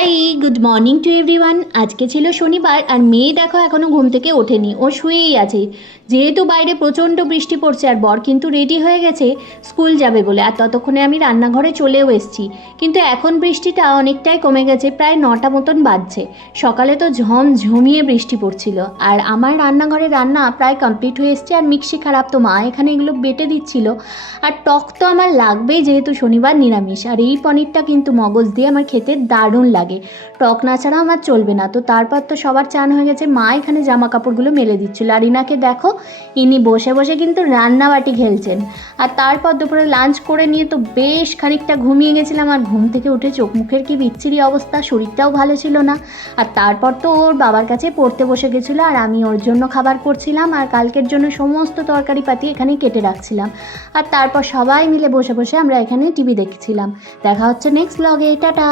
High, good morning to everyone. আজকে ছিল শনিবার আর মেয়ে দেখো এখনও ঘুম থেকে ওঠেনি, ও শুয়েই আছে। যেহেতু বাইরে প্রচণ্ড বৃষ্টি পড়ছে আর বর কিন্তু রেডি হয়ে গেছে স্কুল যাবে বলে, আর ততক্ষণে আমি রান্নাঘরে চলেও এসেছি। কিন্তু এখন বৃষ্টিটা অনেকটাই কমে গেছে, প্রায় 9টা মতন বাজছে। সকালে তো ঝমিয়ে বৃষ্টি পড়ছিল। আর আমার রান্নাঘরে রান্না প্রায় কমপ্লিট হয়ে এসছে, আর মিক্সি খারাপ তো মা এখানে এগুলো বেটে দিচ্ছিল। আর টক তো আমার লাগবেই, যেহেতু শনিবার নিরামিষ। আর এই পনিরটা কিন্তু মগজ দিয়ে আমার খেতে দারুণ লাগে, টক না ছাড়া আমার চলবে না। তো তারপর তো সবার চান হয়ে গেছে, মা এখানে জামা কাপড়গুলো মেলে দিচ্ছিল। আর ইনাকে দেখো, ইনি বসে বসে কিন্তু রান্নাবাটি খেলছেন। আর তারপর দুপুরে লাঞ্চ করে নিয়ে তো বেশ খানিকটা ঘুমিয়ে গেছিলাম। আর ঘুম থেকে উঠে চোখ মুখের কি বিচ্ছিরি অবস্থা, শরীরটাও ভালো ছিল না। আর তারপর তো ওর বাবার কাছে পড়তে বসে গেছিলো, আর আমি ওর জন্য খাবার করছিলাম আর কালকের জন্য সমস্ত তরকারি পাতি এখানে কেটে রাখছিলাম। আর তারপর সবাই মিলে বসে বসে আমরা এখানে টিভি দেখছিলাম। দেখা হচ্ছে নেক্সট ব্লগে, টাটা।